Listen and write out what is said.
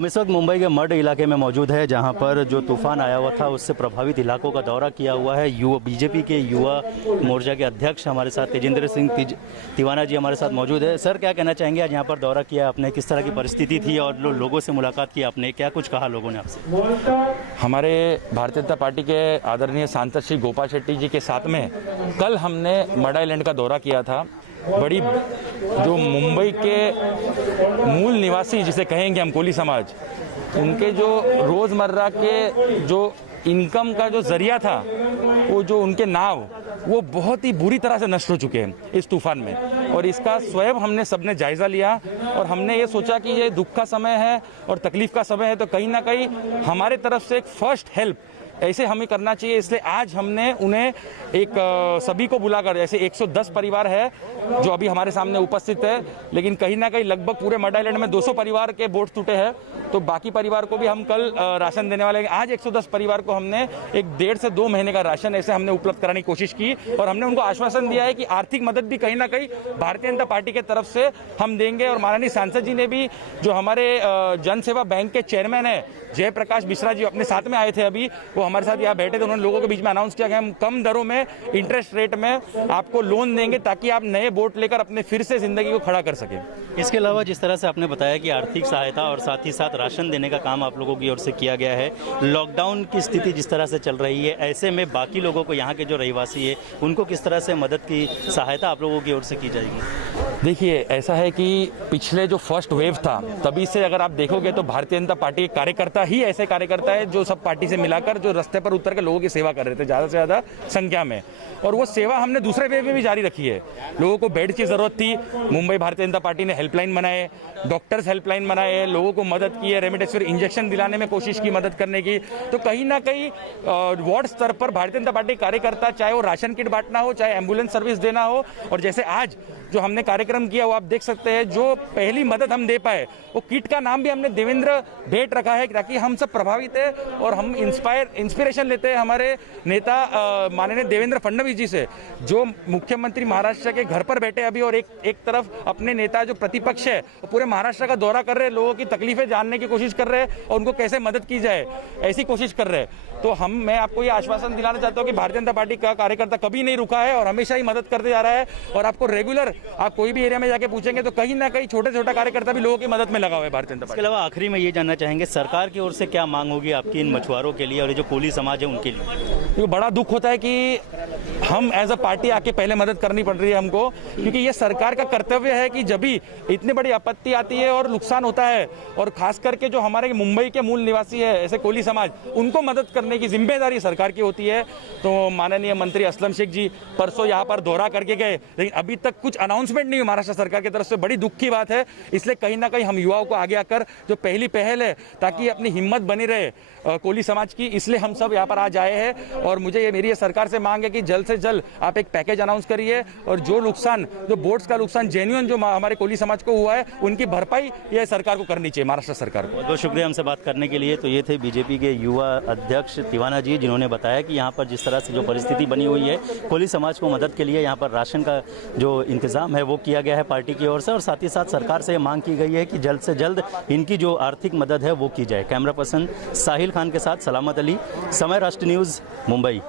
हम इस वक्त मुंबई के मड इलाके में मौजूद है, जहां पर जो तूफान आया हुआ था उससे प्रभावित इलाकों का दौरा किया हुआ है। बीजेपी के युवा मोर्चा के अध्यक्ष हमारे साथ तेजेंद्र सिंह तिवाना जी हमारे साथ मौजूद है। सर, क्या कहना चाहेंगे? आज यहाँ पर दौरा किया आपने, किस तरह की परिस्थिति थी और लोगों से मुलाकात की आपने, क्या कुछ कहा लोगों ने आपसे? हमारे भारतीय जनता पार्टी के आदरणीय सांसद श्री गोपाल शेट्टी जी के साथ में कल हमने मड आइलैंड का दौरा किया था। बड़ी जो मुंबई के मूल निवासी जिसे कहेंगे हम कोली समाज, उनके जो रोज़मर्रा के जो इनकम का जो जरिया था, वो जो उनके नाव, वो बहुत ही बुरी तरह से नष्ट हो चुके हैं इस तूफान में। और इसका स्वयं हमने सबने जायज़ा लिया और हमने ये सोचा कि ये दुख का समय है और तकलीफ़ का समय है, तो कहीं ना कहीं हमारे तरफ से एक फर्स्ट हेल्प ऐसे हमें करना चाहिए। इसलिए आज हमने उन्हें एक सभी को बुलाकर, जैसे 110 परिवार है जो अभी हमारे सामने उपस्थित है, लेकिन कहीं ना कहीं लगभग पूरे मड आइलैंड में 200 परिवार के बोट टूटे हैं, तो बाकी परिवार को भी हम कल राशन देने वाले हैं। आज 110 परिवार को हमने एक 1.5 से 2 महीने का राशन ऐसे हमने उपलब्ध कराने की कोशिश की और हमने उनको आश्वासन दिया है कि आर्थिक मदद भी कहीं ना कहीं भारतीय जनता पार्टी की तरफ से हम देंगे। और माननीय सांसद जी ने भी, जो हमारे जन सेवा बैंक के चेयरमैन है जयप्रकाश मिश्रा जी, अपने साथ में आए थे, अभी वो हमारे साथ यहाँ बैठे थे, उन्होंने लोगों के बीच में अनाउंस किया कि हम कम दरों में, इंटरेस्ट रेट में आपको लोन देंगे ताकि आप नए बोट लेकर अपने फिर से जिंदगी को खड़ा कर सकें। इसके अलावा जिस तरह से आपने बताया कि आर्थिक सहायता और साथ ही साथ राशन देने का काम आप लोगों की ओर से किया गया है, लॉकडाउन की स्थिति जिस तरह से चल रही है, ऐसे में बाकी लोगों को, यहाँ के जो रहवासी है, उनको किस तरह से मदद की सहायता आप लोगों की ओर से की जाएगी? देखिए, ऐसा है कि पिछले जो फर्स्ट वेव था तभी से अगर आप देखोगे तो भारतीय जनता पार्टी के कार्यकर्ता ही ऐसे कार्यकर्ता है जो सब पार्टी से मिलाकर जो रास्ते पर उतर के लोगों की सेवा कर रहे थे ज़्यादा से ज़्यादा संख्या में, और वो सेवा हमने दूसरे वेव में भी जारी रखी है। लोगों को बेड की ज़रूरत थी, मुंबई भारतीय जनता पार्टी ने हेल्पलाइन बनाए, डॉक्टर्स हेल्पलाइन बनाए, लोगों को मदद की है, रेमडेसिविर इंजेक्शन दिलाने में कोशिश की मदद करने की। तो कहीं ना कहीं वार्ड स्तर पर भारतीय जनता पार्टी कार्यकर्ता, चाहे वो राशन किट बांटना हो, चाहे एम्बुलेंस सर्विस देना हो, और जैसे आज जो हमने कार्यक्रम किया वो आप देख सकते हैं, जो पहली मदद हम दे पाए वो किट का नाम भी हमने देवेंद्र भेंट रखा है, ताकि हम सब प्रभावित है और हम इंस्पिरेशन लेते हैं हमारे नेता माननीय देवेंद्र फडणवीस जी से, जो मुख्यमंत्री महाराष्ट्र के घर पर बैठे अभी, और एक तरफ अपने नेता जो प्रतिपक्ष है वो पूरे महाराष्ट्र का दौरा कर रहे हैं, लोगों की तकलीफें जानने की कोशिश कर रहे हैं और उनको कैसे मदद की जाए ऐसी कोशिश कर रहे हैं। तो मैं आपको ये आश्वासन दिलाना चाहता हूँ कि भारतीय जनता पार्टी का कार्यकर्ता कभी नहीं रुका है और हमेशा ही मदद करते जा रहा है। और आपको रेगुलर, आप कोई भी एरिया में जाके पूछेंगे तो कहीं ना कहीं छोटा कार्यकर्ता भी लोगों की मदद में लगा हुआ है भारतीय जनता पार्टी। इसके अलावा आखिरी में ये जानना चाहेंगे, सरकार की ओर से क्या मांग होगी आपकी इन मछुआरों के लिए और ये जो कोली समाज है उनके लिए? तो बड़ा दुख होता है कि हम एज अ पार्टी आके पहले मदद करनी पड़ रही है हमको, क्योंकि ये सरकार का कर्तव्य है कि जब भी इतनी बड़ी आपत्ति आती है और नुकसान होता है, और खास करके जो हमारे मुंबई के मूल निवासी है ऐसे कोली समाज, उनको मदद करने की जिम्मेदारी सरकार की होती है। तो माननीय मंत्री असलम शेख जी परसों यहाँ पर दौरा करके गए, लेकिन अभी तक कुछ अनाउंसमेंट नहीं हुई महाराष्ट्र सरकार की तरफ से, बड़ी दुख की बात है। इसलिए कहीं ना कहीं हम युवाओं को आगे आकर, जो पहली पहल है ताकि अपनी हिम्मत बनी रहे कोली समाज की, इसलिए हम सब यहाँ पर आज आए हैं। और मुझे मेरी सरकार से मांग है कि जल्द से जल्द आप एक पैकेज अनाउंस करिए और जो नुकसान, जो बोट्स का नुकसान जेन्युइन जो हमारे कोली समाज को हुआ है, उनकी भरपाई ये सरकार को करनी चाहिए, महाराष्ट्र सरकार को। बहुत शुक्रिया हमसे बात करने के लिए। तो ये थे बीजेपी के युवा अध्यक्ष तिवाना जी, जिन्होंने बताया कि यहाँ पर जिस तरह से जो परिस्थिति बनी हुई है, कोली समाज को मदद के लिए यहाँ पर राशन का जो इंतजाम है वो किया गया है पार्टी की ओर से, और साथ ही साथ सरकार से मांग की गई है कि जल्द से जल्द इनकी जो आर्थिक मदद है वो की जाए। कैमरा पर्सन साहिल खान के साथ सलामत अली, समय राष्ट्र न्यूज़, मुंबई।